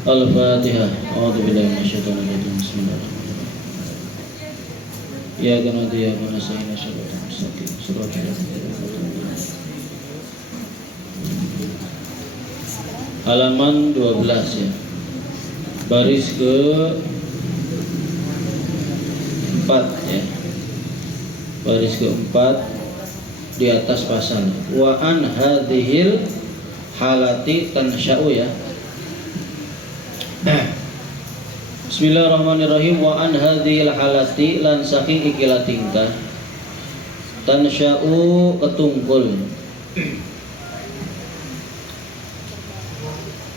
Al-Fatihah. A'udzubillahi minasyaitonir rajim. Bismillahirrahmanirrahim. Ya na'budu wa iyyaka nasta'in. Shiratal mustaqim. Shiratal ladzina halaman 12 ya. Baris ke 4 ya. Baris keempat di atas pasal. Wa an hadhil halati tansya'u ya. Bismillahirrahmanirrahim. Wa an hadhil halati lan saking ikilah tingkah tansya'u ketungkul.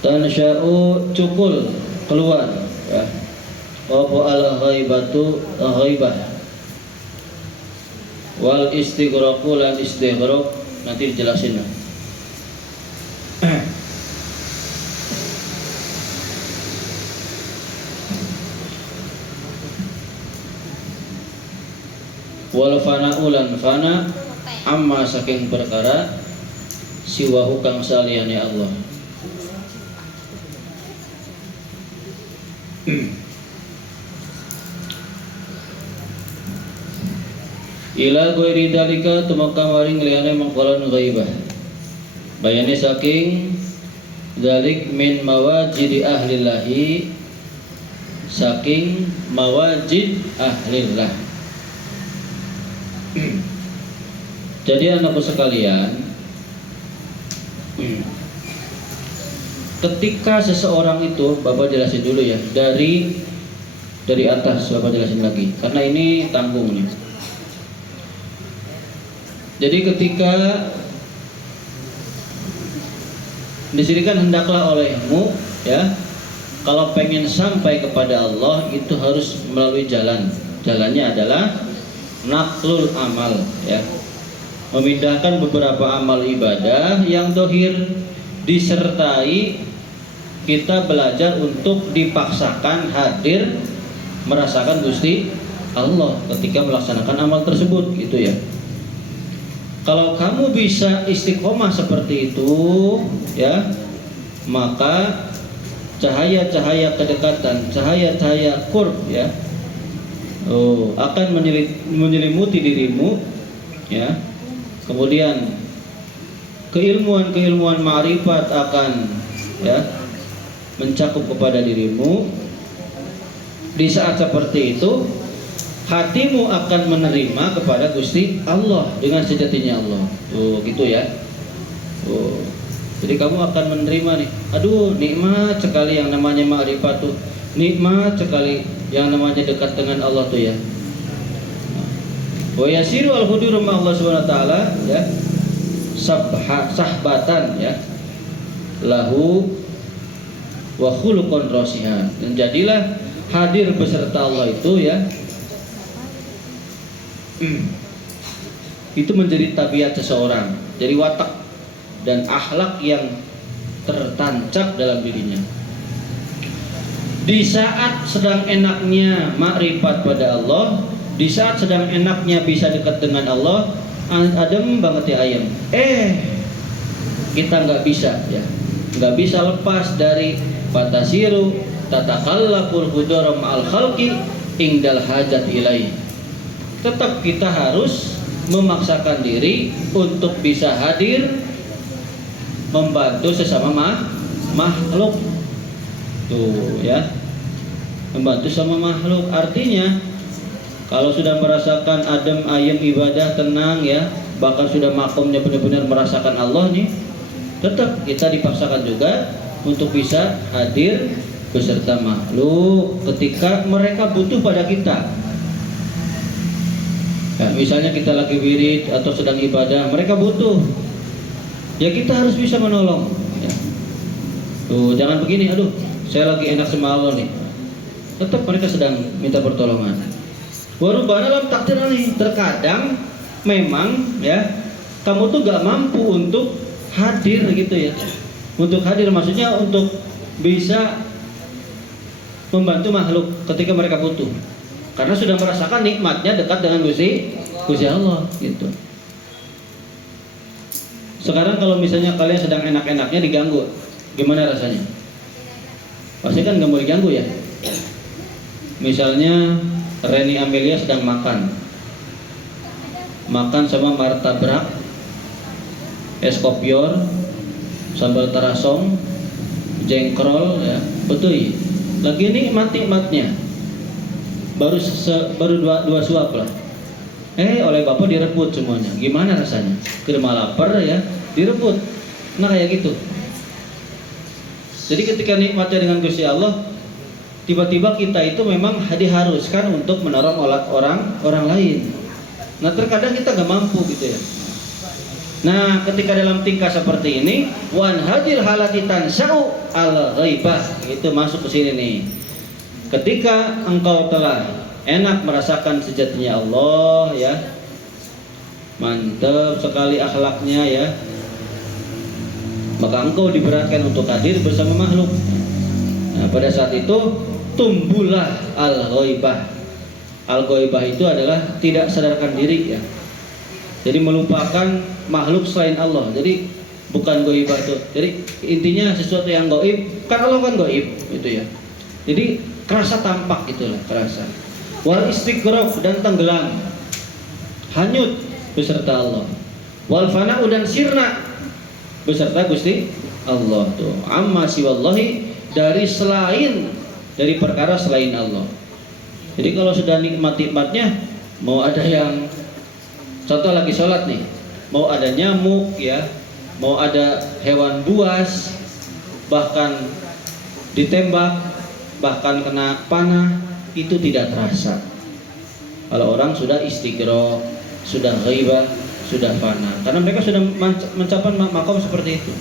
Tansya'u cukul keluar ya. Apa al ghaibatu ghaibah wal istighraqu lan istighraq nanti dijelasin lah. Wal fana'u lan fana amma saking perkara siwahu kang saliyane Allah. Ila ghairi dalika tumaka maring liyane mangkolon ghaibah. Bayane saking dalik min mawajid ahlillahi saking mawajid ahlillah. Jadi anakku sekalian, ketika seseorang itu, Bapak jelasin dulu ya, dari atas Bapak jelasin lagi, karena ini tanggung nih. Jadi ketika disirikan hendaklah olehmu ya, kalau pengen sampai kepada Allah itu harus melalui jalan. Jalannya adalah naqlul amal ya, memindahkan beberapa amal ibadah yang dohir disertai kita belajar untuk dipaksakan hadir merasakan Gusti Allah ketika melaksanakan amal tersebut gitu ya. Kalau kamu bisa istiqomah seperti itu ya, maka cahaya-cahaya kedekatan, cahaya-cahaya qurb ya, akan menyelimuti dirimu ya. Kemudian keilmuan ma'rifat akan ya mencakup kepada dirimu. Di saat seperti itu hatimu akan menerima kepada Gusti Allah dengan sejatinya Allah. Gitu ya. Jadi kamu akan menerima nih. Aduh, nikmat sekali yang namanya ma'rifat tuh. Nikmat sekali yang namanya dekat dengan Allah tuh ya. Wa yasiru al-hudur ma Allah Subhanahu wa taala ya. Sahbatan ya. Lahu wa khuluqun rasihan. Dan jadilah hadir beserta Allah itu ya. Itu menjadi tabiat seseorang, jadi watak dan akhlak yang tertancap dalam dirinya. Di saat sedang enaknya makrifat pada Allah, di saat sedang enaknya bisa dekat dengan Allah, adem banget ya ayam. Kita nggak bisa ya, nggak bisa lepas dari fatasiru tatakallaful hudur ma'al khalqi ingdal hajat ilaih. Tetap kita harus memaksakan diri untuk bisa hadir membantu sesama makhluk tuh ya, membantu sama makhluk. Artinya kalau sudah merasakan adem ayem ibadah tenang ya, bahkan sudah makomnya benar-benar merasakan Allah nih, tetap kita dipaksakan juga untuk bisa hadir beserta makhluk ketika mereka butuh pada kita. Ya, misalnya kita lagi wirid atau sedang ibadah, mereka butuh, ya kita harus bisa menolong. Ya. Tuh, jangan begini, aduh, saya lagi enak sama Allah nih. Tetap mereka sedang minta pertolongan. Warubana dalam takdir nih, terkadang memang ya kamu tuh gak mampu untuk hadir gitu ya. Untuk hadir maksudnya untuk bisa membantu makhluk ketika mereka butuh. Karena sudah merasakan nikmatnya dekat dengan Gusti Allah gitu. Sekarang kalau misalnya kalian sedang enak-enaknya diganggu, gimana rasanya? pasti kan nggak mau diganggu ya. Misalnya Reni Amelia sedang makan sama martabak, es kopior, sambal tarasong, jengkrol ya, betul. Lagi nikmatnya, baru dua suap lah. Oleh bapak direbut semuanya. Gimana rasanya? Kerma lapar ya, direbut. Nah kayak gitu. Jadi ketika nikmatnya dengan Gusti Allah, tiba-tiba kita itu memang diharuskan untuk menolong orang lain. Nah terkadang kita nggak mampu gitu ya. Nah ketika dalam tingkah seperti ini, wan hadil halati tansa'u al ghaibah, itu masuk ke sini nih. Ketika engkau telah enak merasakan sejatinya Allah ya, mantap sekali akhlaknya ya, maka engkau diberatkan untuk hadir bersama makhluk. Nah pada saat itu tumbuhlah al-ghaibah. Al-ghaibah itu adalah tidak sadarkan diri ya. Jadi melupakan makhluk selain Allah. Jadi bukan ghaibah itu. Jadi intinya sesuatu yang gaib, kan Allah kan gaib gitu ya. Jadi kerasa tampak itulah, kerasa. Wal istighraq, dan tenggelam, hanyut beserta Allah. Wal fana'u, dan sirna beserta Gusti Allah tuh. Amma siwallahi, dari perkara selain Allah. Jadi kalau sudah nikmat-nikmatnya, mau ada yang contoh lagi sholat nih, mau ada nyamuk ya, mau ada hewan buas, bahkan ditembak, bahkan kena panah, itu tidak terasa. Kalau orang sudah istighraq, sudah ghaibah, sudah fana, karena mereka sudah mencapai makom seperti itu.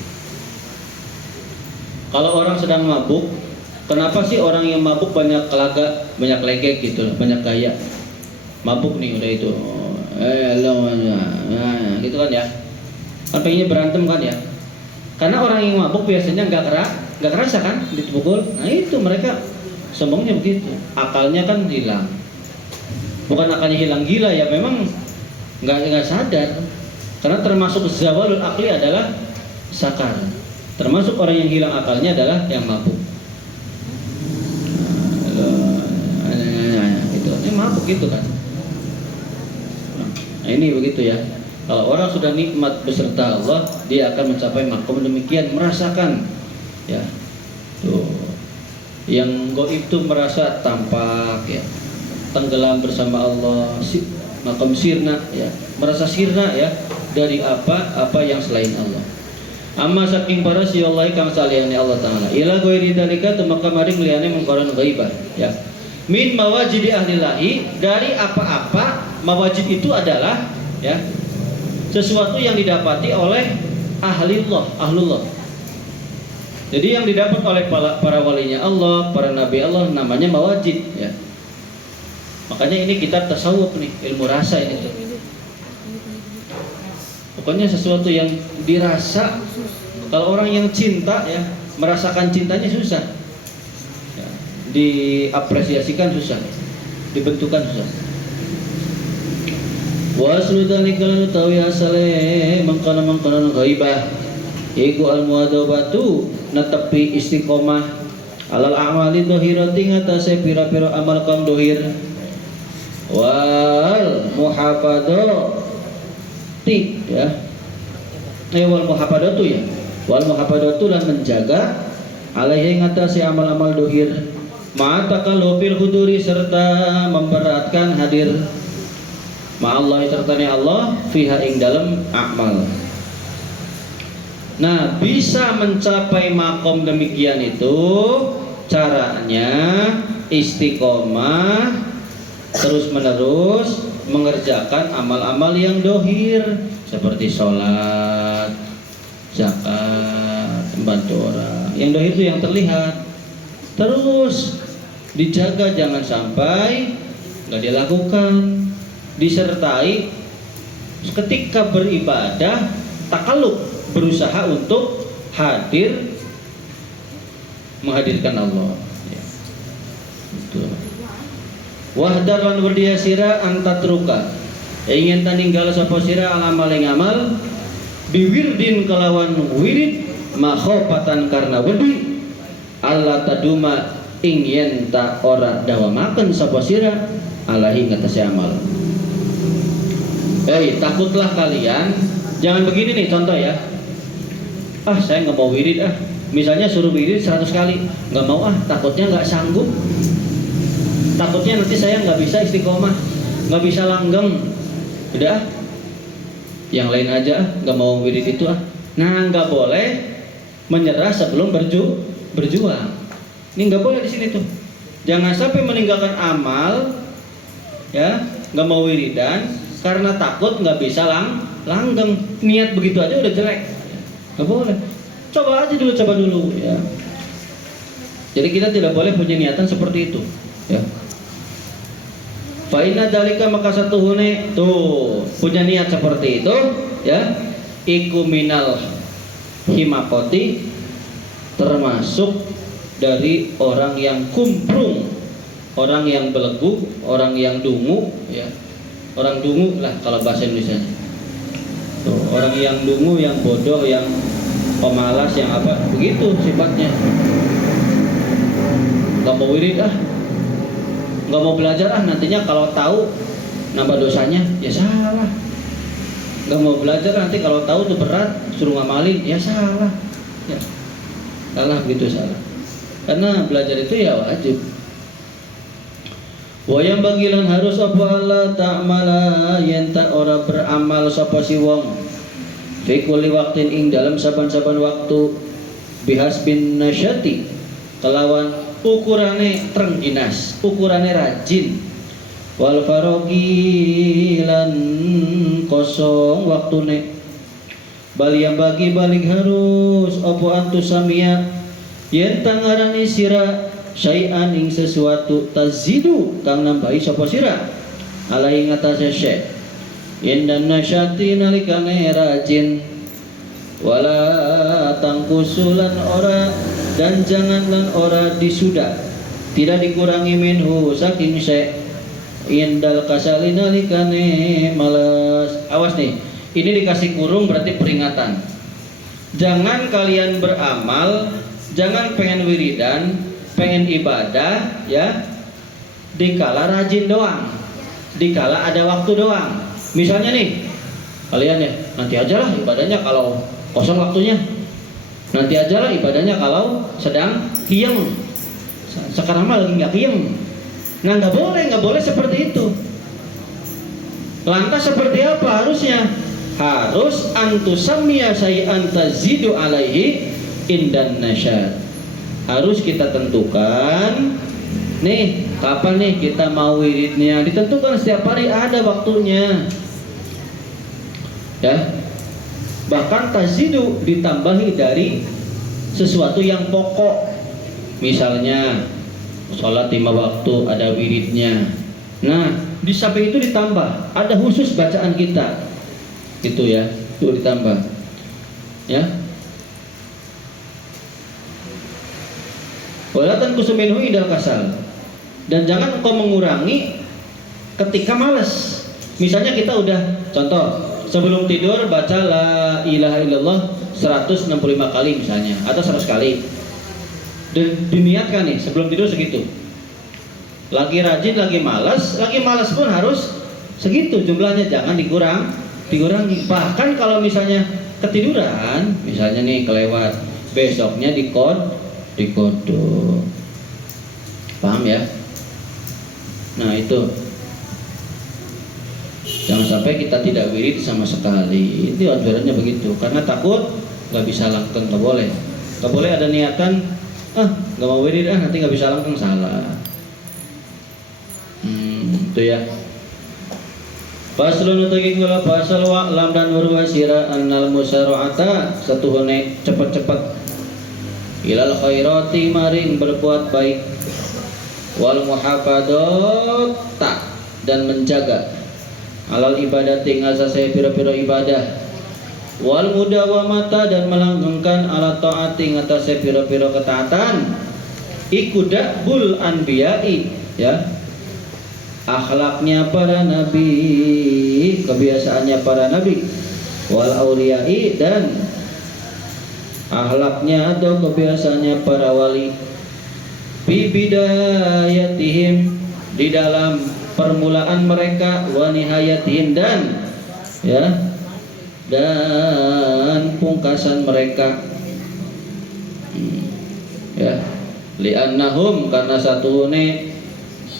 Kalau orang sedang mabuk, kenapa sih orang yang mabuk banyak kelaga, banyak legek gitu, banyak gaya? Mabuk nih udah itu, gitu kan ya. Kan pengennya berantem kan ya. Karena orang yang mabuk biasanya nggak kerasa kan dipukul. Nah itu mereka sombongnya begitu. Akalnya kan hilang. Bukan akalnya hilang, gila ya, memang nggak sadar. Karena termasuk zawalul akli adalah sakar. Termasuk orang yang hilang akalnya adalah yang mabuk. Ini mabuk gitu kan. Nah, ini begitu ya. Kalau orang sudah nikmat beserta Allah, dia akan mencapai makom demikian, merasakan ya. Tuh. Yang gaib itu merasa tampak ya. Tenggelam bersama Allah, makom sirna ya. Merasa sirna ya dari apa yang selain Allah. Amma saking para si Allah kang saliyane Allah taala. Ila ghairi dalika maka maring liyane mengkoron ghaibah ya. Min mawajidi ahlillahi, dari apa-apa. Mawajid itu adalah ya sesuatu yang didapati oleh ahlullah. Jadi yang didapat oleh para walinya Allah, para nabi Allah, namanya mawajid ya. Makanya ini kitab tasawuf nih, ilmu rasa ini tuh. Pokoknya sesuatu yang dirasa. Kalau orang yang cinta ya, merasakan cintanya susah ya, diapresiasikan susah, dibentukan susah. Waslu dzalika lan utawi asale mangkana ghaibah iku al muadzabatu netepi istiqomah alal a'mali dhahirati ngatasé pira-pira amal kang dohir wal muhafadzati ya wal muhafadzatu ya wal muhafadzatu lan menjaga alaihi ngatasé amal-amal dohir ma'ataqallufil huduri serta memberatkan hadir ma'allahi sertanya Allah fiha ing dalam amal. Nah bisa mencapai makom demikian itu caranya istiqomah terus menerus mengerjakan amal-amal yang dohir seperti sholat, zakat, membantu orang. Yang dohir itu yang terlihat, terus dijaga jangan sampai nggak dilakukan. Disertai ketika beribadah takalluf, berusaha untuk hadir menghadirkan Allah ya. Wahdar lan werdiya sira antatruka ingin taninggal sapa sira amal ing amal biwirdin kelawan wirid makhofatan karena wedi Allah taduma ing yen ta ora dawamaken sapa sira alaihi ngatasi amal. Takutlah kalian, jangan begini nih contoh ya. Saya nggak mau wirid misalnya suruh wirid 100 kali, nggak mau takutnya nggak sanggup, takutnya nanti saya nggak bisa istiqomah, nggak bisa langgeng, udah yang lain aja nggak mau wirid itu Nah, nggak boleh menyerah sebelum berjuang. Ini nggak boleh di sini tuh. Jangan sampai meninggalkan amal, ya, nggak mau wiridan karena takut nggak bisa langgeng. Niat begitu aja udah jelek, nggak boleh. Coba dulu, ya. Jadi kita tidak boleh punya niatan seperti itu, ya. Fa inna dalika maka satuhune tuh punya niat seperti itu, ya. Iku minal himakoti, termasuk dari orang yang kumprung, orang yang belegu, orang yang dungu, ya. Orang dungu lah kalau bahasa Indonesia. Tuh, orang yang dungu, yang bodoh, yang pemalas, yang apa, begitu sifatnya. Gak mau wirid gak mau belajar nantinya kalau tahu nambah dosanya, ya salah. Gak mau belajar nanti kalau tahu tuh berat, suruh ngamalin, ya salah. Ya. Salah begitu, salah. Karena belajar itu ya wajib. Wayang bagilan harus apa Allah ta'mala yen tak ora beramal sapa si wong fi kulli waqtin ing dalam saban-saban waktu bihasbin nasyati kelawan ukurane trengginas, ukurane rajin wal farogi lan kosong waktune bal yang bagi balik harus apa antus samia yen tangarani sira syai'an ing sesuatu tazidu kang nambahi sapa sira alai ngatasé syai' yen dan nasyati nalikane rajin wala tangkusulan ora dan jangan lan ora disuda tidak dikurangi minhu saking syai' indal kasali nalikane malas. Awas nih, ini dikasih kurung berarti peringatan. Jangan kalian beramal, jangan pengen wiridan, pengen ibadah, ya, dikala rajin doang, dikala ada waktu doang. Misalnya nih, kalian ya, nanti aja lah ibadahnya kalau kosong waktunya, nanti aja lah ibadahnya kalau sedang kiyeng. Sekarang mah lagi nggak kiyeng. Nah, nggak boleh seperti itu. Lantas seperti apa harusnya? Harus antusamia sayyan tazidu alaihi indan nasyad. Harus kita tentukan nih kapan nih kita mau wiridnya, ditentukan setiap hari ada waktunya, ya. Bahkan tazidu ditambahi dari sesuatu yang pokok, misalnya sholat 5 waktu ada wiridnya. Nah, di samping itu ditambah ada khusus bacaan kita, gitu ya, itu ditambah, ya. Walatan kusuminhu idal kasal, dan jangan engkau mengurangi ketika malas. Misalnya kita udah contoh sebelum tidur baca la ilaha illallah 165 kali misalnya, atau 100 kali. Dan diniatkan nih sebelum tidur segitu. Lagi rajin, lagi malas pun harus segitu jumlahnya, jangan dikurangi. Bahkan kalau misalnya ketiduran, misalnya nih kelewat, besoknya dikodok. Paham ya? Nah itu, jangan sampai kita tidak wirid sama sekali. Itu aturannya begitu. Karena takut nggak bisa langgeng, nggak boleh ada niatan nggak mau wirid nanti nggak bisa langgeng, salah. Itu ya. Paslun utagi kula pasal wa'lam dan warwasira annal musara'ata satuhune cepet-cepet ilal khairati maring berbuat baik wal muhafadzata dan menjaga alal ibadati ngasase pira-pira ibadah wal mudawamata dan melanggengkan ala taati ngatase pira-pira ketaatan iku da'bul anbiya'i, ya, akhlaknya para nabi, kebiasaannya para nabi wal auliyai dan akhlaknya atau kebiasaannya para wali fi bidayatihim, di dalam permulaan mereka, wa nihayatihim, dan pungkasan mereka. Li'annahum, karena satuhune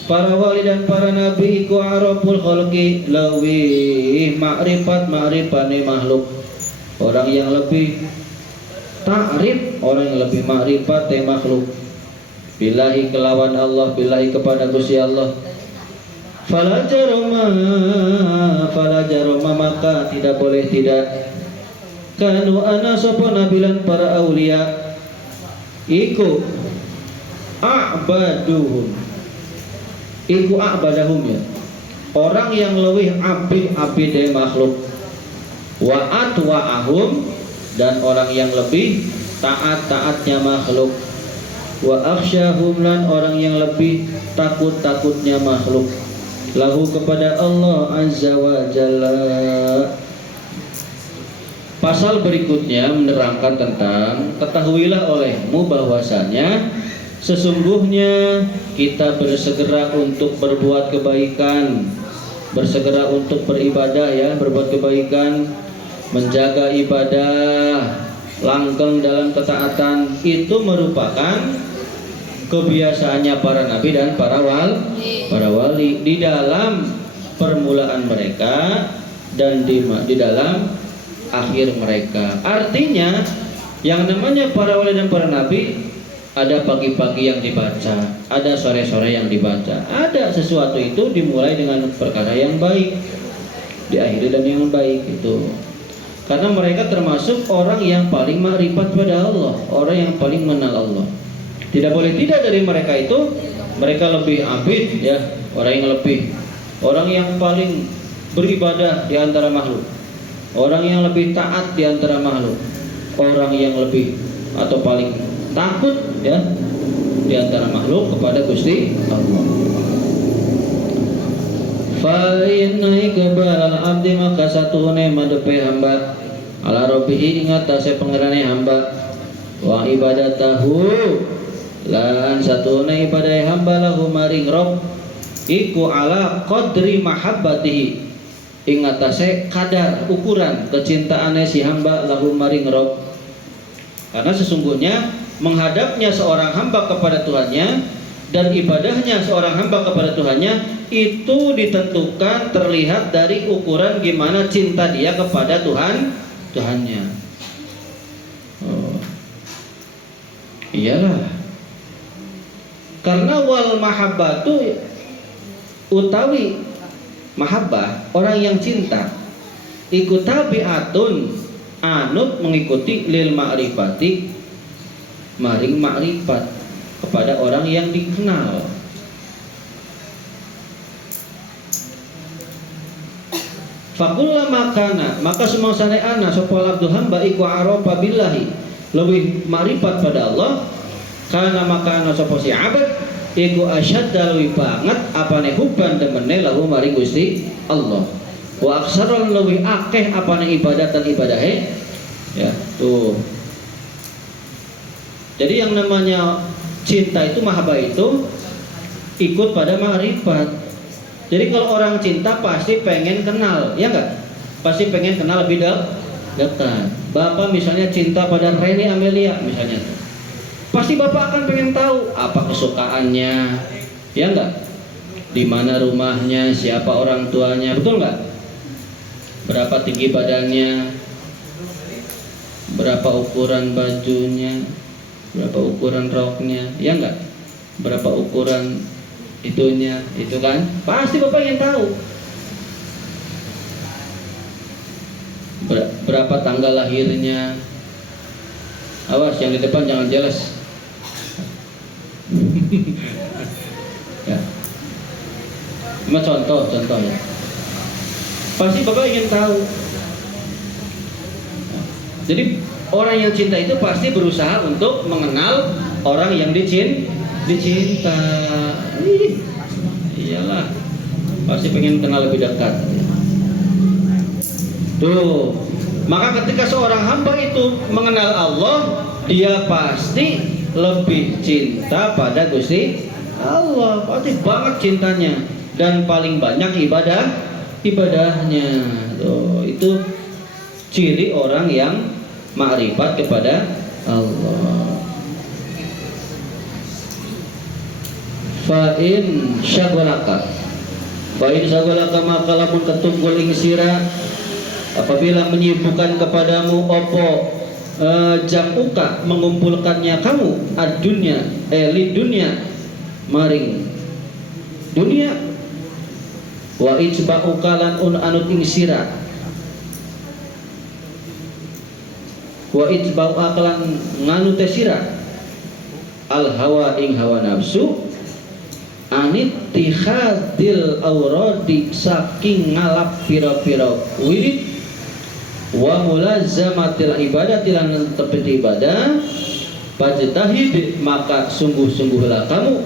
para wali dan para nabi iku araful khalqi, lawih ma'rifane makhluk, orang yang lebih ta'rif, orang yang lebih ma'rifat makhluk. Billahi, kelawan Allah, billahi kepada Gusti Allah. Fala jaroma, maka tidak boleh tidak, kanu ana sapa nabilan para aulia iku a'baduhum, iku a'badahum, ya, orang yang lebih abid makhluk, wa atwa'ahum, dan orang yang lebih taatnya makhluk, wa akhsyahum, dan orang yang lebih takutnya makhluk, lahu, kepada Allah azza wa jalla. Pasal berikutnya menerangkan tentang ketahuilah olehmu bahwasanya sesungguhnya kita bersegera untuk berbuat kebaikan, bersegera untuk beribadah, ya, berbuat kebaikan, menjaga ibadah, langgeng dalam ketaatan, itu merupakan kebiasaannya para nabi dan para wali di dalam permulaan mereka dan di dalam akhir mereka. Artinya yang namanya para wali dan para nabi, ada pagi-pagi yang dibaca, ada sore-sore yang dibaca, ada sesuatu itu dimulai dengan perkara yang baik, diakhiri dan yang baik itu. Karena mereka termasuk orang yang paling makrifat pada Allah, orang yang paling mengenal Allah. Tidak boleh tidak dari mereka itu, mereka lebih abid, ya, orang yang paling beribadah di antara makhluk, orang yang lebih taat di antara makhluk, orang yang lebih atau paling takut, ya, di antara makhluk kepada Gusti Allah. Fa inna ikbalal abdi, maka satuhune madepe hamba ala rabbihi, ingat atase pangerane hamba, wa ibadatahu, lan satuhune ibadah hamba lahu maring Rabb iku ala qadri mahabbatihi, ingat atase kadar ukuran kecintaane si hamba lahu maring Rabb. Karena sesungguhnya menghadapnya seorang hamba kepada Tuhannya dan ibadahnya seorang hamba kepada Tuhannya itu ditentukan, terlihat dari ukuran gimana cinta dia kepada Tuhannya. Iyalah, karena wal mahabbatu, utawi mahabbah, orang yang cinta, iku tabiatun, anut mengikuti lil ma'rifati, maring makrifat kepada orang yang dikenal. Fakulla makana, maka semangsane ana sapa abdu hamba iku arafa billahi, lebih makrifat pada Allah, karena maka ana sapa si abad iku asyadda luwih banget apane hubban demene lahu maring Gusti Allah, wa aksara luwih akeh apane ibadatan ibadahe, ya, tuh. Jadi yang namanya cinta itu, mahabbah itu ikut pada makrifat. Jadi kalau orang cinta pasti pengen kenal, ya enggak? Pasti pengen kenal lebih dekat. Bapak misalnya cinta pada Reni Amelia misalnya, pasti bapak akan pengen tahu apa kesukaannya, ya enggak? Di mana rumahnya, siapa orang tuanya, betul enggak? Berapa tinggi badannya, berapa ukuran bajunya, berapa ukuran roknya, ya enggak? Berapa ukuran itunya, itu kan pasti bapak ingin tahu. Berapa tanggal lahirnya. Awas yang di depan jangan jelas. Ya, cuma contoh ya. Pasti bapak ingin tahu. Jadi orang yang cinta itu pasti berusaha untuk mengenal orang yang dicinta. Iyalah, pasti pengen kenal lebih dekat. Tuh, maka ketika seorang hamba itu mengenal Allah, dia pasti lebih cinta pada Gusti Allah, pasti banget cintanya, dan paling banyak ibadahnya. Tuh, itu ciri orang yang ma'rifat kepada Allah. Fa'in syagolaka maka lamun ketunggul ing sira, apabila menyibukkan kepadamu opo jamuka mengumpulkannya kamu ad-dunya lid dunya maring dunia, wa ijba'uka lan anut ing sira, wa ijba'uka lan nganut sira al hawa ing hawa nafsu, anittihadil auradi saking ngalap pira-pira wirid, wa mulazamatil ibadati lan tepeti ibadah, fajtahid maka sungguh-sungguhlah kamu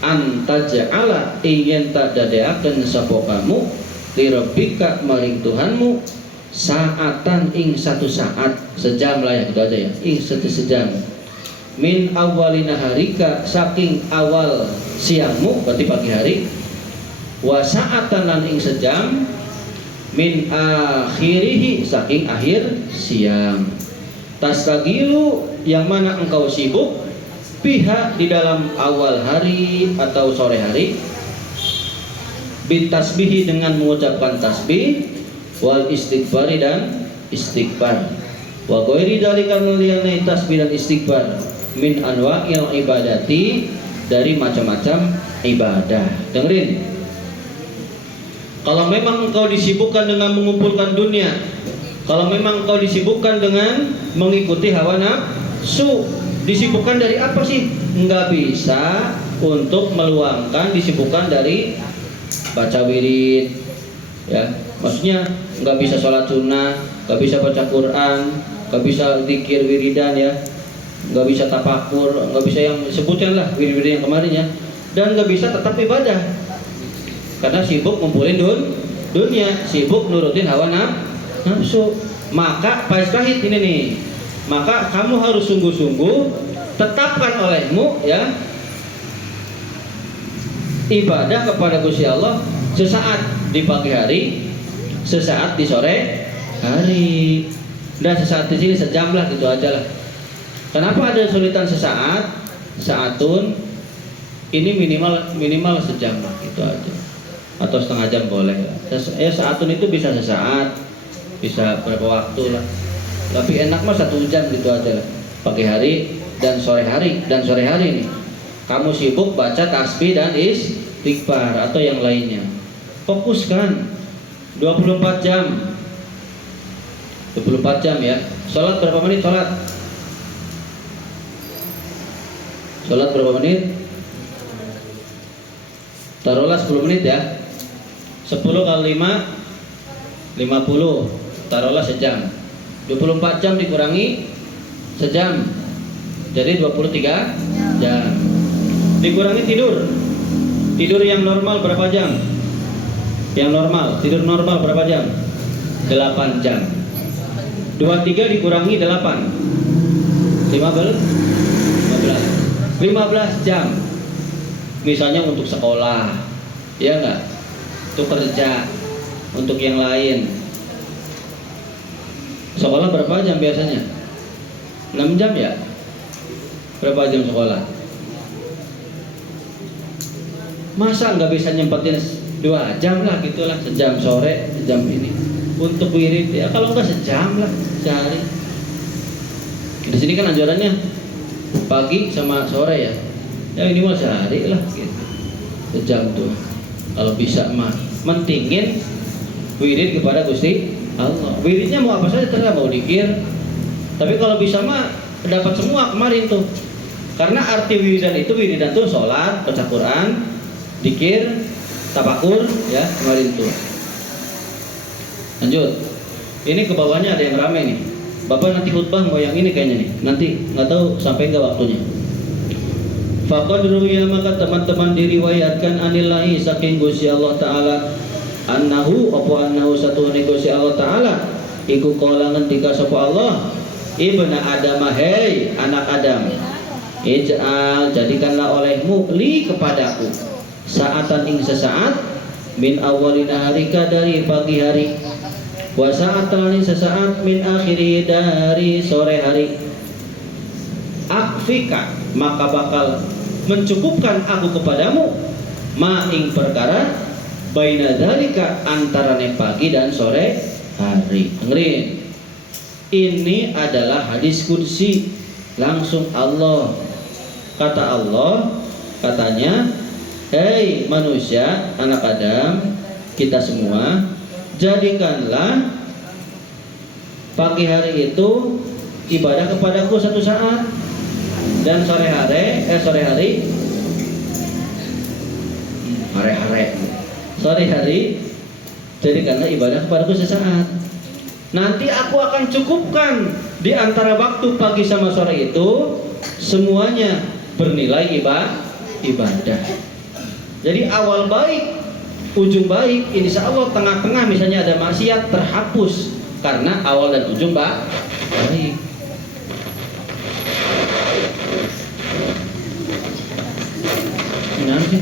antaja'ala ingin tak dadeaken sapa kamu lirabbika maring Tuhanmu saatan ing satu saat, sejam lah ya, itu aja ya, ing satu sejam, min awalina harika saking awal siangmu berarti pagi hari, wa sa'atan lan ing sejam min akhirihi saking akhir siang, tastagilu yang mana engkau sibuk pihak di dalam awal hari atau sore hari, bitasbihi dengan mengucapkan tasbih, wal istighfari dan istighfar, wa ghairi dzalika liyana tasbih dan istighfar min anwa'il ibadati dari macam-macam ibadah. Dengerin, kalau memang engkau disibukkan dengan mengumpulkan dunia, kalau memang engkau disibukkan dengan mengikuti hawa nafsu, disibukkan dari apa sih? Enggak bisa untuk meluangkan disibukkan dari baca wirid, ya, maksudnya enggak bisa sholat sunnah, enggak bisa baca Quran, enggak bisa zikir wiridan, ya, nggak bisa tafakur, nggak bisa yang sebutkan lah wirid-wirid yang kemarin ya, dan nggak bisa tetap ibadah karena sibuk ngumpulin dunia, sibuk nurutin hawa nafsu. Maka pahit ini nih, maka kamu harus sungguh-sungguh tetapkan olehmu ya ibadah kepada Gusti Allah, sesaat di pagi hari, sesaat di sore hari, dan sesaat di sini sejam lah, gitu aja lah. Kenapa ada kesulitan sesaat, saatun? Ini minimal sejam lah, gitu aja. Atau setengah jam boleh. Ya saatun itu bisa sesaat, bisa berapa waktu lah. Tapi enak mah 1 jam gitu aja lah. Pagi hari dan sore hari, nih kamu sibuk baca tasbih dan istighfar atau yang lainnya. Fokuskan 24 jam. 24 jam ya. Sholat berapa menit sholat? Sholat berapa menit? Taruhlah 10 menit ya. 10 kali 5 50. Taruhlah sejam. 24 jam dikurangi sejam, jadi 23 jam. Dikurangi tidur. Tidur yang normal berapa jam? Yang normal, tidur normal berapa jam? 8 jam. 23 dikurangi 8 15 jam. Misalnya untuk sekolah, ya enggak? Untuk kerja, untuk yang lain. Sekolah berapa jam biasanya? 6 jam ya? Berapa jam sekolah? Masa nggak bisa nyempetin 2 jam lah, gitulah, sejam sore, sejam ini untuk wirid ya, kalau nggak sejam lah sehari. Di sini kan anjurannya pagi sama sore ya, ya minimal sehari lah gitu, sejam tuh kalau bisa mah. Mentingin wirid kepada Gusti Allah. Wiridnya mau apa saja terserah, mau dikir, tapi kalau bisa mah dapat semua kemarin tuh. Karena arti wiridan tuh sholat, baca Quran, dikir, tafakur ya kemarin tuh. Lanjut, ini ke bawahnya ada yang rame nih. Bapak nanti khutbah mau yang ini kayaknya nih, nanti nggak tahu sampai nggak waktunya. Faqad ruwiya, maka teman-teman diriwayatkan anillahi saking Gusti Allah Ta'ala, annahu satu Gusti Allah Ta'ala iku qala ngendika sapa Allah, ibna Adam, hei anak Adam, Ij'al, jadikanlah olehmu li kepadaku saatan ing sesaat min awali naharika dari pagi hari, wa sa'atan ing sesaat min akhiri dari sore hari. Akfika, maka bakal mencukupkan aku kepadamu ma ing perkara baina dzalika antarane pagi dan sore hari. Dengerin, ini adalah hadis qudsi langsung Allah. Kata Allah, katanya, hei manusia, anak Adam, kita semua, jadikanlah pagi hari itu ibadah kepadaku satu saat, dan sore hari sore hari jadikanlah ibadah kepadaku sesaat. Nanti aku akan cukupkan di antara waktu pagi sama sore itu semuanya bernilai ibadah. Jadi awal baik, ujung baik, insya Allah tengah-tengah misalnya ada maksiat terhapus karena awal dan ujung baik. Nanti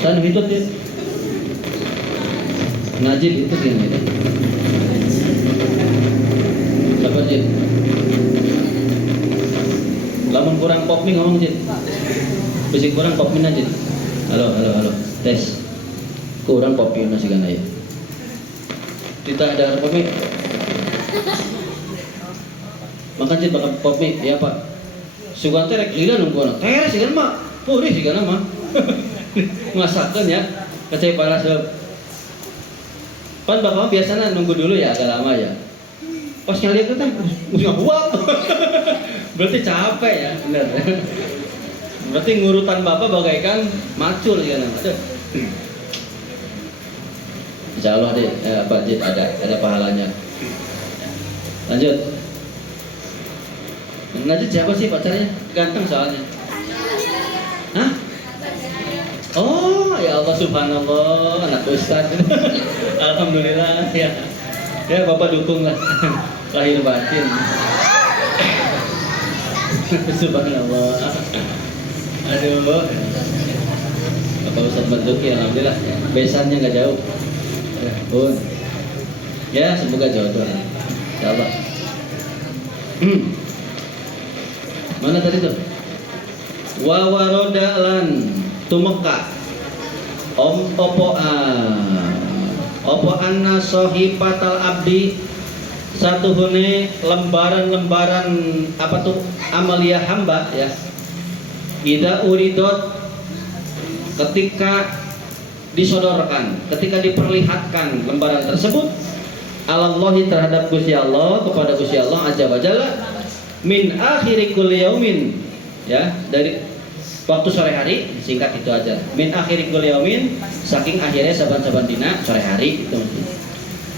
saya hitut ya. Najib itu gini. Sabar Jid. Lamun kurang pop mie ngomong Jid. Bisik kurang pop mie aja. Halo. Tes. Kurang pop mie nasi gana ya. Tidak ada pop mie. Makan Jid bakal pop mie ya Pak. Sugan teh rek lila nungguan. Teres sih kan mah. Purih sih kan mah. Masakan ya. Kecai panas kan bapak biasanya nunggu dulu ya agak lama ya. Pas ngeliat itu kan udah buat. Berarti capek ya, benar. Berarti ngurutan bapak bagaikan macul ya namanya. Insya Allah deh, Pak Jid ada pahalanya. Lanjut. Najib siapa sih pacarnya? Ganteng soalnya. Hah? Oh ya Allah subhanallah, anak ustaz. Alhamdulillah ya. Ya bapak dukung lah. Lahir batin. Subhanallah. Aduh. Bapak Ustaz Marzuki alhamdulillah besannya nggak jauh. Pun. Ya semoga jodoh. Insyaallah. Mana tadi tuh? Wa warodalan tumeka opo anna sohipatal abdi satu hune lembaran-lembaran apa tuh amalia hamba ya. Ida uridot ketika disodorkan, ketika diperlihatkan lembaran tersebut alallahi terhadap Gusti Allah, kepada Gusti Allah azza wa jalla min akhiri kulli yaumin ya, dari waktu sore hari, singkat itu aja. Min akhiri kulli yaumin, saking akhirnya saban-saban dina sore hari itu.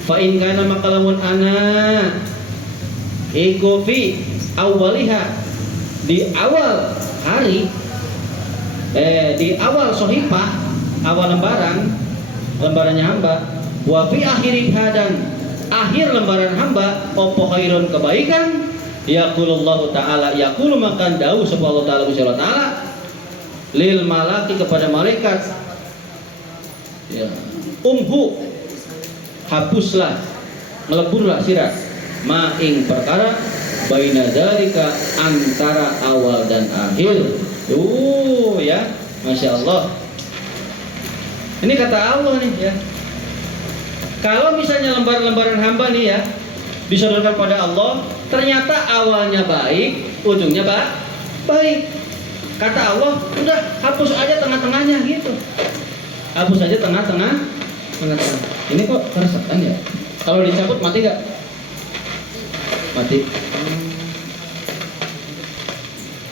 Fa in kana makalamun ana iku fi awwaliha, di awal hari di awal sohifah, awal lembarannya hamba, wa fi akhiriha, dan akhir lembaran hamba opo khairun kebaikan, yaqulullahu ta'ala, yaqulu makan dawuh subhanahu wa ta'ala Gusti Allah ta'ala lil malaki kepada malaikat ya, hapuslah, meleburlah sirah ma ing perkara baina dzalika antara awal dan akhir. Ya, Masya Allah. Ini kata Allah nih ya. Kalau misalnya lembaran-lembaran hamba nih ya disodorkan pada Allah, ternyata awalnya baik, ujungnya baik. Kata Allah, udah hapus aja tengah-tengahnya gitu. Hapus aja tengah-tengah. Ini kok keresetan ya? Kalau dicabut mati gak? Mati.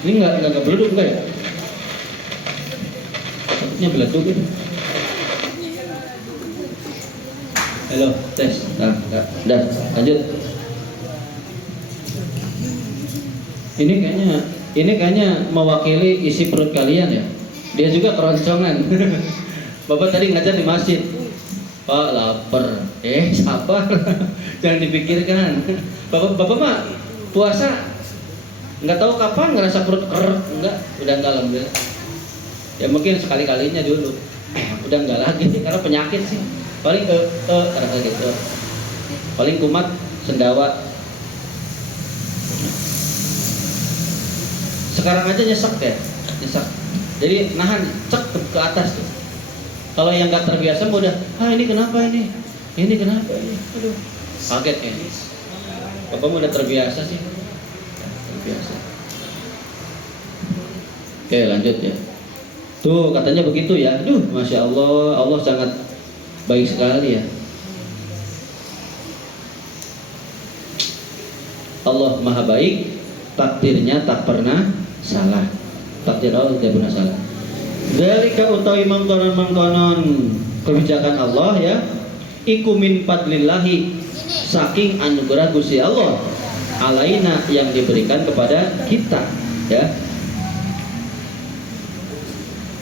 Ini nggak beleduk enggak ya? Cabutnya beleduk gitu. Halo, tes. Nah, lanjut. Ini kayaknya mewakili isi perut kalian ya. Dia juga keroncongan. Bapak tadi ngajar di masjid. Pak lapar. Sabar. Jangan dipikirkan. Bapak mah puasa Nggak tahu kapan ngerasa perut kerek, udah enggak alhamdulillah. Ya mungkin sekali-kalinya dulu. Udah enggak lagi karena penyakit sih. Paling rasa gitu. Paling kumat sendawa. Sekarang aja nyesek ya, nyesek. Jadi nahan cek ke atas tuh. Kalau yang nggak terbiasa udah, ini kenapa ini? Ini kenapa ini? Aduh, kaget ya. Bapak udah terbiasa sih. Terbiasa. Oke, lanjut ya. Tuh katanya begitu ya. Masya Allah, Allah sangat baik sekali ya. Allah maha baik, takdirnya tak pernah salah. Takdir Allah tidak pernah salah. Dzalika utawi mangkonon kebijakan Allah ya. Iku min fadlillahi, saking anugerah Gusti Allah alaina yang diberikan kepada kita ya.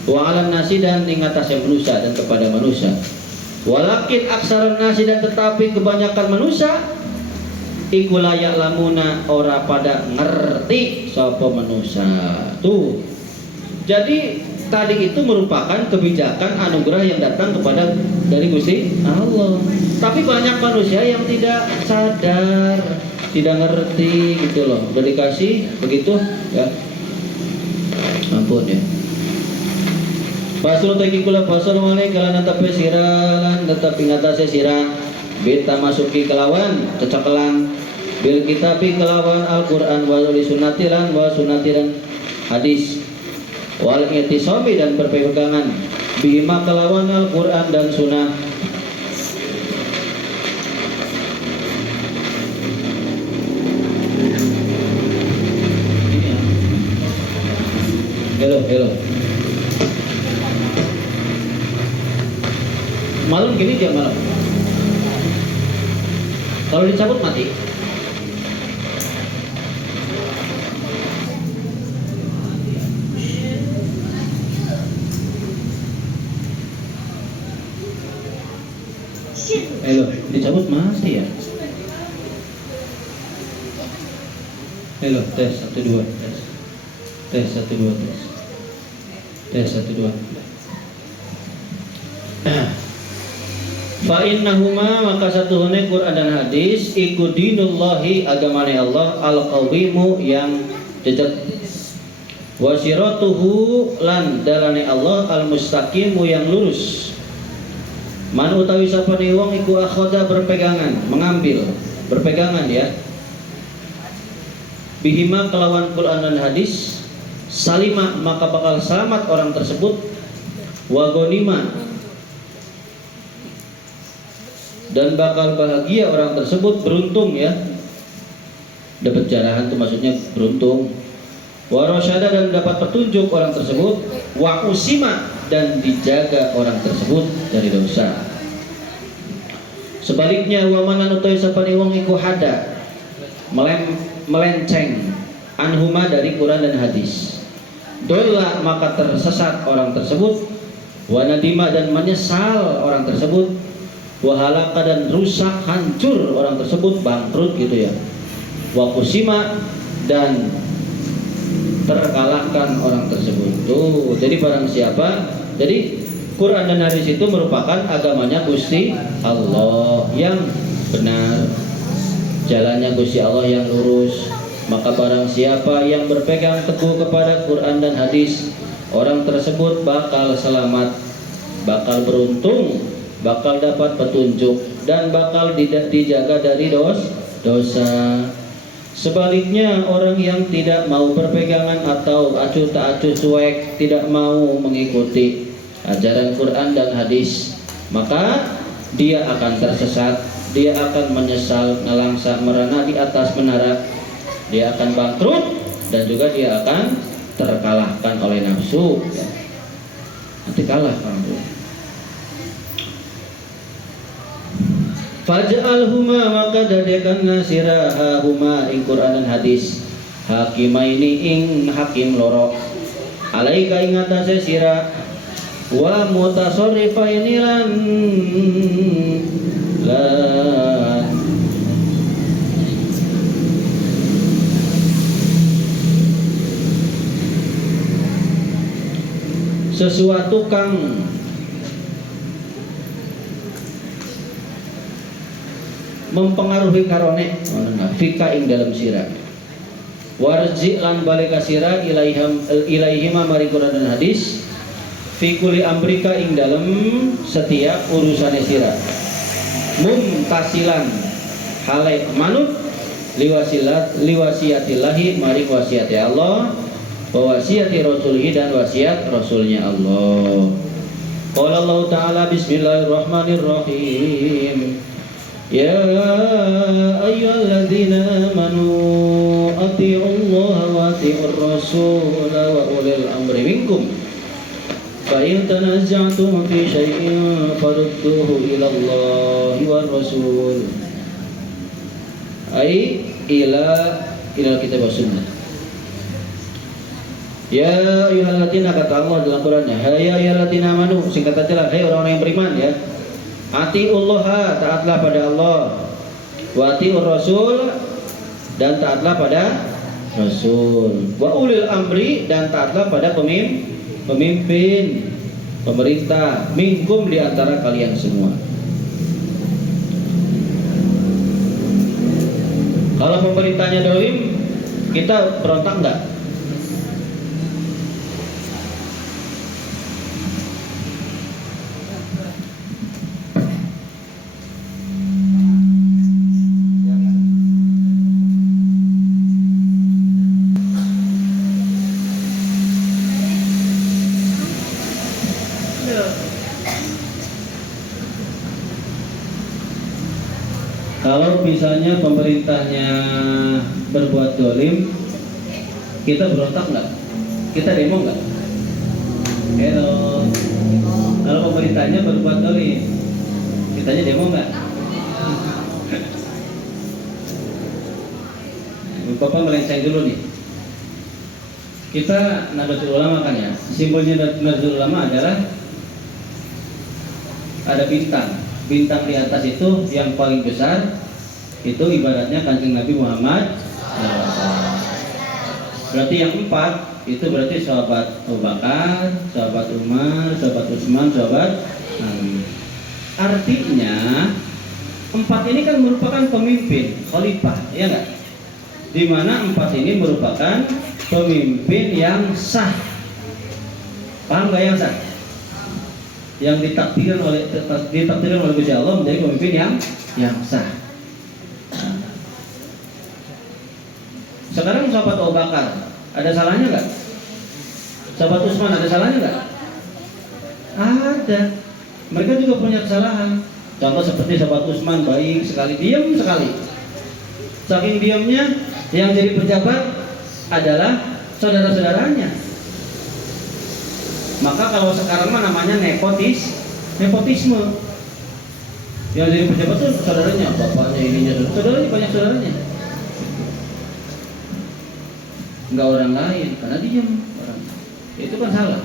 Wa 'alan nasi, dan ing atase manusia dan kepada manusia. Walakin aksarun nasi, dan tetapi kebanyakan manusia iku layak lamuna ora pada ngerti sapa manusia. Tuh. Jadi tadi itu merupakan kebijakan anugerah yang datang kepada dari Gusti Allah. Tapi banyak manusia yang tidak sadar, tidak ngerti gitu loh. Udah dikasih begitu ya. Ampun ya. Pasal teki kula pasal mane kalana tapi siralan tetapi ngatasé sirah beta masuki kelawan cecekelan bil kitabi kelawan Al-Qur'an wa sunnatiran wa sunnatiran hadis wal i'tisami, dan berpegangan bima kelawan Al-Qur'an dan sunnah. Hello. Malam gini jam malam. Kalau dicabut mati. Halo, dicabut mati ya. Halo, tes 1 2 tes. Tes 1 2 tes. Tes 1 2. Fa innahuma, maka satuhune Quran dan hadis iku dinullahi, agamane Allah al-qawimu yang jejak, wa siratuhu, lan dalane Allah al-mustaqimu yang lurus. Man utawi sapane wong iku akhadha berpegangan, mengambil, berpegangan ya. Bihima kelawan Quran dan hadis, salima maka bakal selamat orang tersebut, wa ghanima, dan bakal bahagia orang tersebut, beruntung ya. Dapat jarahan itu maksudnya beruntung. Wa rasyada, dan dapat petunjuk orang tersebut. Wa usima, dan dijaga orang tersebut dari dosa. Sebaliknya wa manan utawi sapane wong iku hada, melenceng anhuma dari Quran dan hadis. Dola maka tersesat orang tersebut. Wa nadima, dan menyesal orang tersebut. Wahalaka, dan rusak, hancur orang tersebut, bangkrut gitu ya. Wa kusima, dan terkalahkan orang tersebut. Tuh, jadi barang siapa, jadi Quran dan hadis itu merupakan agamanya Gusti Allah yang benar, jalannya Gusti Allah yang lurus. Maka barang siapa yang berpegang teguh kepada Quran dan hadis, orang tersebut bakal selamat, bakal beruntung, bakal dapat petunjuk, dan bakal dijaga dari dosa. Sebaliknya orang yang tidak mau berpegangan atau acuh tak acuh cuek, tidak mau mengikuti ajaran Quran dan hadis, maka dia akan tersesat, dia akan menyesal, nelangsa merana di atas menara, dia akan bangkrut, dan juga dia akan terkalahkan oleh nafsu. Nanti kalah orang tua. Faj'alhuma, maka dadikanna sirahahuma ing Quran dan hadis, hakimaini ing hakim loro, alaika ing atase sirah, wa mutasarrifaini lan sesuatu kang mempengaruhi karone fika ing dalam sirah warji lan balik kasira ilaihima mari Quran dan hadis fikuli amrika ing dalam setiap urusan sirah mumtasilan hale manut liwasiyatillahi mari wasiati Allah wa wasiati rasulihi dan wasiat rasulnya Allah. Qala Allah Ta'ala bismillahirrahmanirrahim. Ya ayyuhalladzina amanu atti'ullaha wa atti'ur rasul wa ulil amri minkum fa in tanaza'tum fi syai'in farudduhu ila Allahi war rasul ai ila kitab wa sunnah. Ya ayyuhalladzina, kata Allah dalam Qur'annya, hai ayyuhalladzina amanu, singkat aja lah, hai orang-orang yang beriman ya. Atiullaha, taatlah pada Allah. Wa atiur rasul, dan taatlah pada rasul. Wa ulil amri, dan taatlah pada pemimpin pemerintah minkum di antara kalian semua. Kalau pemerintahnya dolim, kita berontak enggak? Kalau misalnya pemerintahnya berbuat dolim, kita berontak nggak? Kita demo nggak? Hello. Kalau pemerintahnya berbuat dolim, kitanya demo nggak? Bapak melenceng dulu nih. Kita Nahdlatul Ulama kan ya. Simbolnya Nahdlatul Ulama adalah ada bintang. Bintang di atas itu yang paling besar itu ibaratnya Kanjeng Nabi Muhammad. Berarti yang 4 itu berarti sahabat Abu Bakar, sahabat Umar, sahabat Utsman, sahabat Ali. Artinya 4 ini kan merupakan pemimpin, khalifah, ya enggak? Di mana 4 ini merupakan pemimpin yang sah. Paham nggak yang sah? Yang ditakdirkan oleh Gusti Allah menjadi pemimpin yang sah. Sekarang sahabat Abu Bakar ada salahnya nggak? Sahabat Utsman ada salahnya nggak? Ada. Mereka juga punya kesalahan. Contoh seperti sahabat Utsman baik sekali, diam sekali. Saking diamnya yang jadi pejabat adalah saudara-saudaranya. Maka kalau sekarang mah namanya nepotisme. Yang jadi pejabat tuh saudaranya, bapaknya, ininya, saudaranya, banyak saudaranya. Enggak orang lain, karena diam orang. Itu kan salah.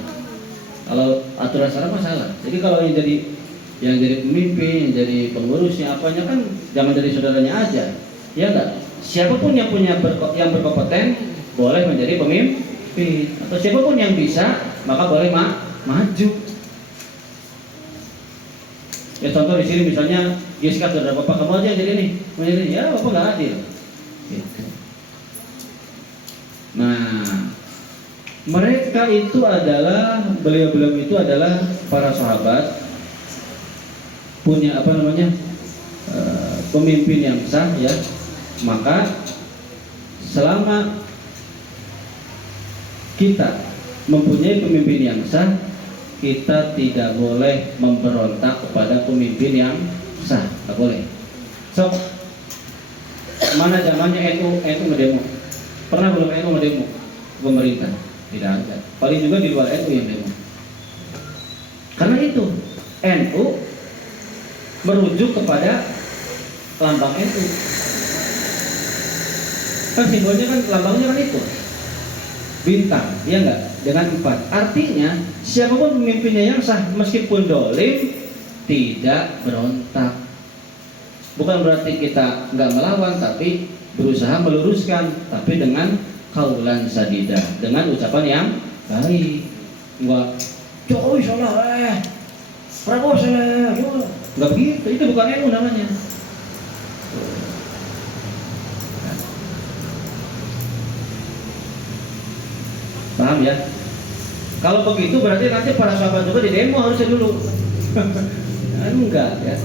Kalau aturan sekarang mah salah. Jadi kalau yang jadi pemimpin, yang jadi pengurusnya, apanya kan jangan dari saudaranya aja. Ya enggak? Siapapun yang berkompeten boleh menjadi pemimpin, atau siapapun yang bisa maka boleh maju. Ya contoh di sini misalnya Giska saudara bapak, kamu aja yang jadi nih, ya bapak nggak adil. Gitu. Nah, mereka itu adalah beliau-beliau itu adalah para sahabat, punya pemimpin yang sah ya. Maka selama kita mempunyai pemimpin yang sah, kita tidak boleh memberontak kepada pemimpin yang sah, tak boleh. So, mana zamannya NU ngedemo? Pernah belum NU ngedemo pemerintah? Tidak ada. Paling juga di luar NU yang demo. Karena itu NU merujuk kepada lambang NU. Kan simbolnya kan, lambangnya kan itu bintang, ya enggak? Dengan 4. Artinya siapapun pemimpinnya yang sah meskipun dolim tidak berontak. Bukan berarti kita enggak melawan, tapi berusaha meluruskan, tapi dengan kaulan sadida, dengan ucapan yang baik. Enggak Jokowi salah, Prabowo salah, nggak begitu. Itu bukan NU namanya. Paham ya? Kalau begitu berarti nanti para sahabat juga di demo harusnya dulu. Enggak ya.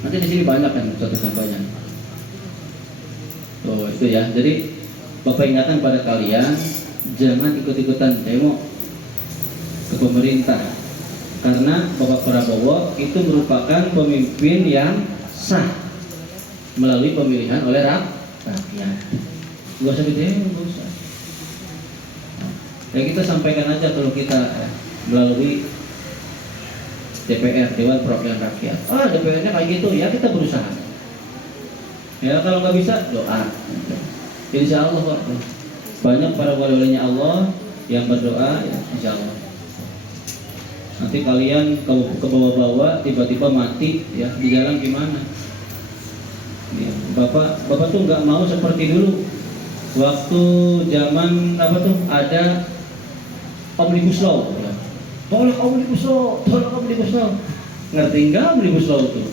Nanti di sini banyak kan contoh-contohnya. Oh itu ya. Jadi Bapak ingatkan pada kalian, jangan ikut-ikutan demo ke pemerintah, karena Bapak Prabowo itu merupakan pemimpin yang sah melalui pemilihan oleh rakyat. Gak usah demo, gak usah. Ya kita sampaikan aja kalau kita melalui DPR, Dewan Perwakilan Rakyat. DPR-nya kayak gitu, ya kita berusaha. Ya kalau nggak bisa doa. Insya Allah Pak. Banyak para wali-walinya Allah yang berdoa, ya insya Allah. Nanti kalian ke bawah-bawah tiba-tiba mati, ya di jalan gimana? Ya, Bapak tuh nggak mau seperti dulu. Waktu zaman apa tuh ada Omnibus Law, ya. Tolak Omnibus Law, tolak Omnibus Law. Ngerti nggak Omnibus Law itu?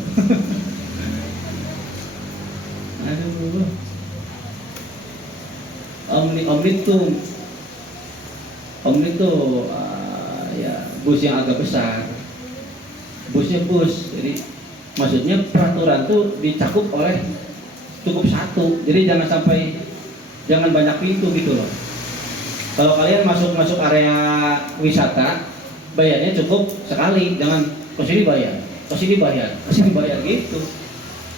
Aduh. Omni tuh ya bus yang agak besar. Busnya bus, jadi maksudnya peraturan tuh dicakup oleh cukup satu. Jadi jangan banyak pintu gitu loh. Kalau kalian masuk area wisata, bayarnya cukup sekali, jangan kesini bayar gitu.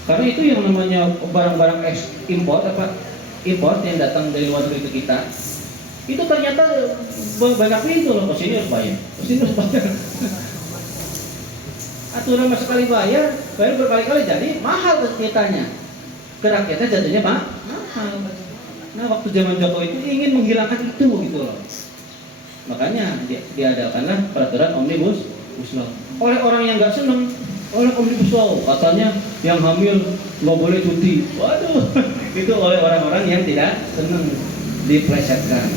Karena itu yang namanya barang-barang import yang datang dari luar negeri ke kita, itu ternyata banyak pintu loh. Kesini harus bayar. Aturan mas sekali bayar berkali-kali, jadi mahal ceritanya. Ke rakyatnya jadinya mahal. Nah waktu zaman Jokowi itu ingin menghilangkan itu gitu loh. Makanya diadakanlah peraturan Omnibus Law. Oleh orang yang nggak seneng oleh Omnibus Law, katanya yang hamil nggak boleh cuti. Waduh, itu oleh orang-orang yang tidak seneng, diplesetkan.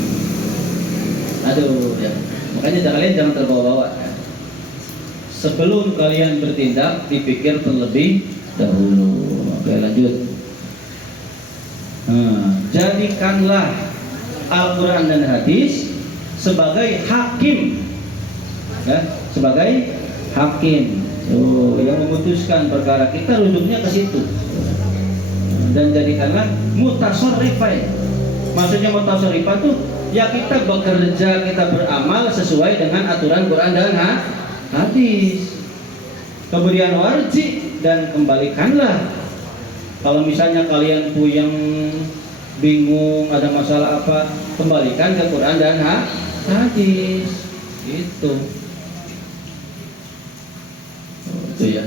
Aduh ya. Makanya kalian jangan terbawa-bawa ya. Sebelum kalian bertindak, dipikir terlebih dahulu. Oke lanjut. Jadikanlah Al-Quran dan hadis sebagai hakim, ya, sebagai hakim yang memutuskan perkara, kita rujuknya ke situ. Dan jadikanlah mutasarrifan. Maksudnya mutasarrifan tuh ya kita bekerja, kita beramal sesuai dengan aturan Quran dan hadis. Kemudian warji, dan kembalikanlah. Kalau misalnya kalian puyeng, bingung, ada masalah apa, kembalikan ke Quran dan hadis. Itu ya.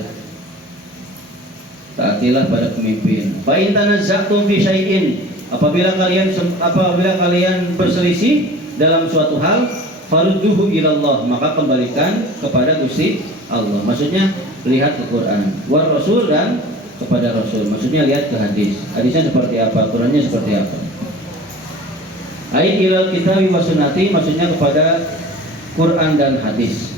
Taatilah pada pemimpin. Fa in tanazza'tum fi syai'in, apabila kalian berselisih dalam suatu hal, farudduhu ilallah, maka kembalikan kepada Gusti Allah. Maksudnya lihat ke Quran, war Rasul, dan kepada Rasul. Maksudnya lihat ke hadis. Hadisnya seperti apa, Qurannya seperti apa. Ayat ilal kitabi wa sunnati, maksudnya kepada Quran dan hadis.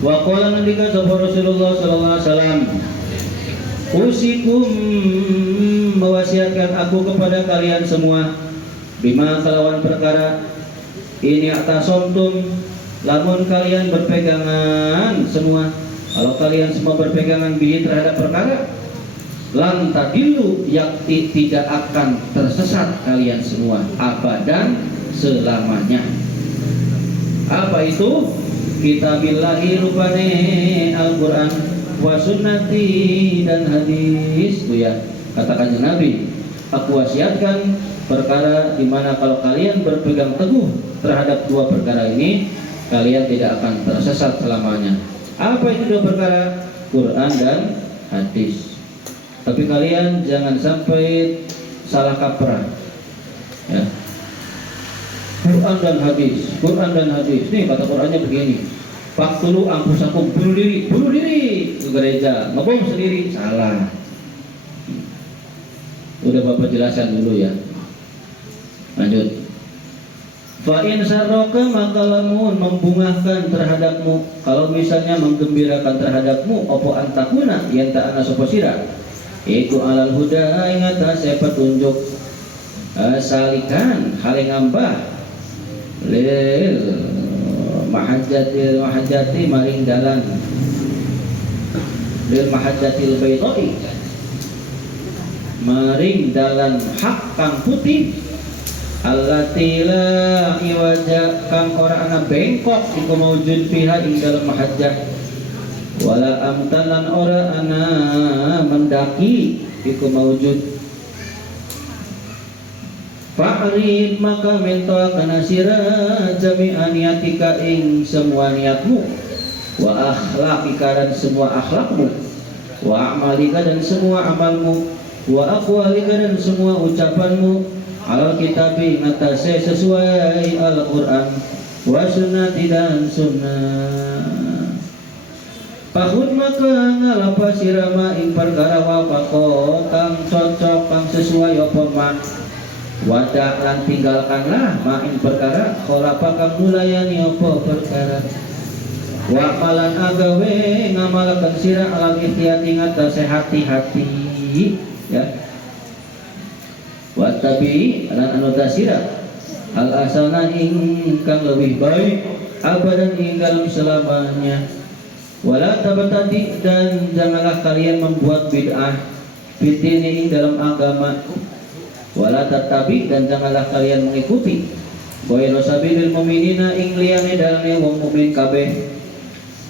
Wa qala nabika Rasulullah sallallahu alaihi wasallam, usikum, mewasiatkan aku kepada kalian semua, bima kelawan perkara ini atasomtum, lamun kalian berpegangan semua. Kalau kalian semua berpegangan bihi terhadap perkara, lan tadillu, yakti tidak akan tersesat kalian semua abadan, selamanya. Apa itu? Kitabillahi, rupane Al-Quran, wa sunnati, dan hadis. Itu ya katakan Nabi, aku wasiatkan perkara di mana kalau kalian berpegang teguh terhadap dua perkara ini, kalian tidak akan tersesat selamanya. Apa itu dua perkara? Quran dan hadis. Tapi kalian jangan sampai salah kaprah, ya. Quran dan hadis, Quran dan hadis. Nih kata Qurannya begini, faktulu angkusakum, bunuh diri ke gereja, ngebom sendiri, salah. Udah Bapak jelaskan dulu ya. Lanjut. Fa in sarraka maka lamun membungahkan terhadapmu, kalau misalnya menggembirakan terhadapmu opo antakuna yen ta ana sapa sira iku alal huda ing atase petunjuk salikan hale ngambah lil mahajjati maring dalan lil mahajjatil baydai maring dalan hak kang putih allati la iwaja kang ora ana bengkok iku maujud fiha ing dalam mahajjah wala amtalan ora ana mendaki iku maujud fa'rid maka mento kana sira jami'an niatika ing semua niatmu wa akhlaqika dan semua akhlakmu wa amalika dan semua amalmu wa aqwalika dan semua ucapanmu alal kitabi ngatase sesuai Al-Quran wa sunnati dan sunnah pahun maka ngalapa sirama ing perkara wapako kang cocok kang sesuai apa man wadah lan tinggalkanlah ma ing perkara kholapa kang mulayani apa perkara wakalan agawe ngamalkan sira alal ihtiyati ngatase hati-hati ya watabi lan anu tasira al asana ingkang lebih baik abadan ing dalam selamanya wala tabatati dan janganlah kalian membuat bid'ah fitini ing dalam agama wala tatabi dan janganlah kalian mengikuti ghairu sabilil mu'minina ing liyane dalane wong mukmin kabeh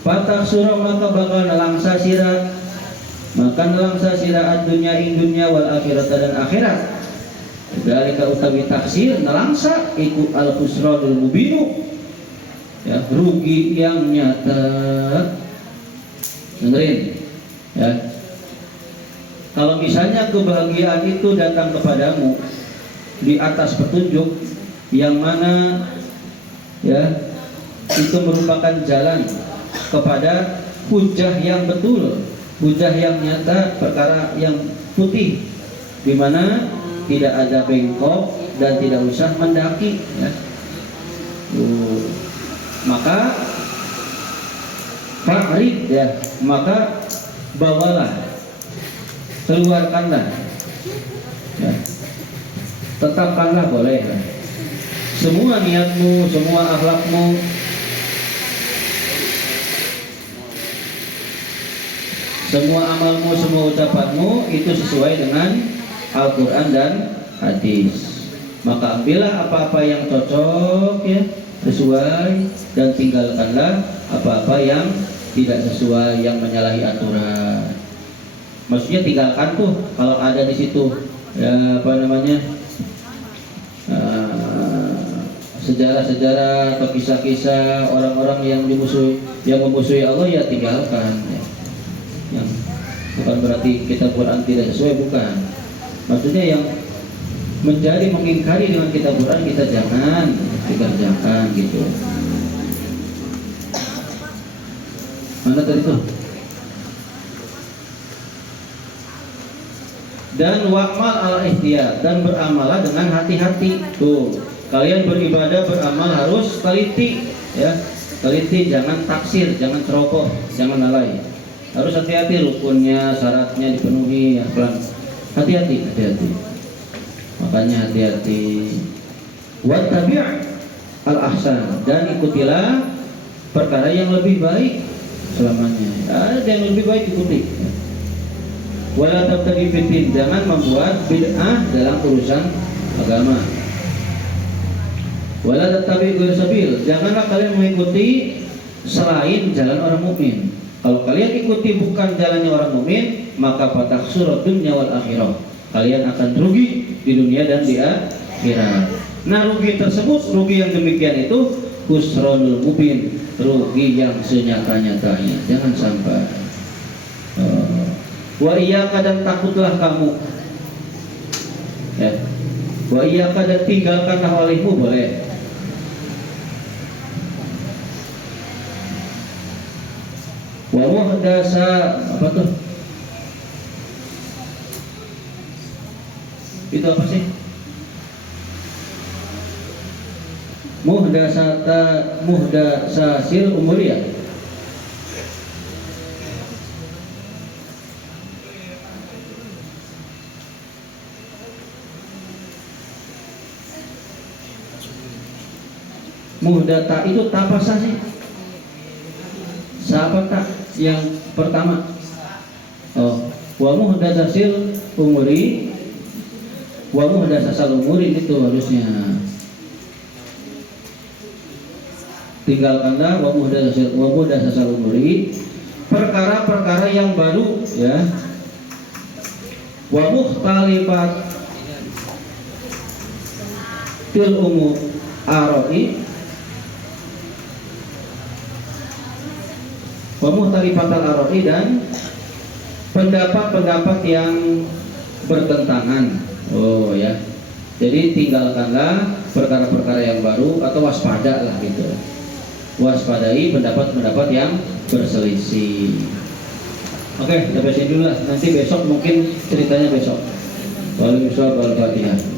patah surah maka bakal nelangsa sira ad-dunya ing dunya wal akhirat dan akhirat. Dari utawi taksir nelangsa iku al-khusranul mubinu ya, rugi yang nyata. Dengerin ya, kalau misalnya kebahagiaan itu datang kepadamu di atas petunjuk yang mana ya itu merupakan jalan kepada hujah yang betul, hujah yang nyata, perkara yang putih di mana tidak ada bengkok dan tidak usah mendaki ya. Maka fa'rid ya, maka bawalah, keluarkanlah ya. Tetapkanlah boleh ya. Semua niatmu, semua akhlakmu semua amalmu, semua ucapanmu itu sesuai dengan Al-Quran dan hadis. Maka ambillah apa-apa yang cocok ya, sesuai, dan tinggalkanlah apa-apa yang tidak sesuai, yang menyalahi aturan. Maksudnya tinggalkan tuh kalau ada di situ ya, apa namanya, sejarah-sejarah atau kisah-kisah orang-orang yang memusuhi Allah, ya tinggalkan ya. Yang bukan berarti kitab Quran tidak sesuai, bukan. Maksudnya yang menjadi mengingkari dengan kitab Quran kita jangan dikerjakan gitu. Mana tadi tuh? Dan wa'mal ala ihtiyat, dan beramalah dengan hati-hati. Tuh, kalian beribadah beramal harus teliti ya, teliti, jangan taksir, jangan ceroboh, jangan lalai. Harus hati-hati, rukunnya, syaratnya dipenuhi ya, pelan. Hati-hati. Makanya hati-hati. Wattabi' al-ahsan, dan ikutilah perkara yang lebih baik selamanya. Ada yang lebih baik, ikuti. Wala tabtaghi fitin, jangan membuat bid'ah dalam urusan agama. Wala tattabi' ghairu sabil, janganlah kalian mengikuti selain jalan orang mukmin. Kalau kalian ikuti bukan jalannya orang mukmin, maka fatakhsuru dunya wal akhirah. Kalian akan rugi di dunia dan di akhirat. Nah, rugi tersebut, rugi yang demikian itu khusranul mubin, rugi yang senyata-nyatanya. Jangan sampai. Wa iyyaka, dan takutlah kamu. Ya. Wa iyyaka, dan tinggalkanlah olehmu, boleh. Wa muhdasa, apa tuh? Itu apa sih? muhdasasil umuriyah. Muhdata itu apa sih? Siapa tak yang pertama? Oh, wa muhdatsasil umuri, wa muhdatsal umuri itu harusnya. Tinggalkanlah wa muhdatsal umuri, perkara-perkara yang baru, ya. Wa mukhtalifat til umur aroi, wa muhtalifatal aroi, dan pendapat-pendapat yang bertentangan. Oh ya. Jadi tinggalkanlah perkara-perkara yang baru atau waspada lah gitu. Waspadai pendapat-pendapat yang berselisih. Oke, sampai sini dulu lah. Nanti besok mungkin ceritanya besok. Waalaikumsalam warahmatullahi wabarakatuh.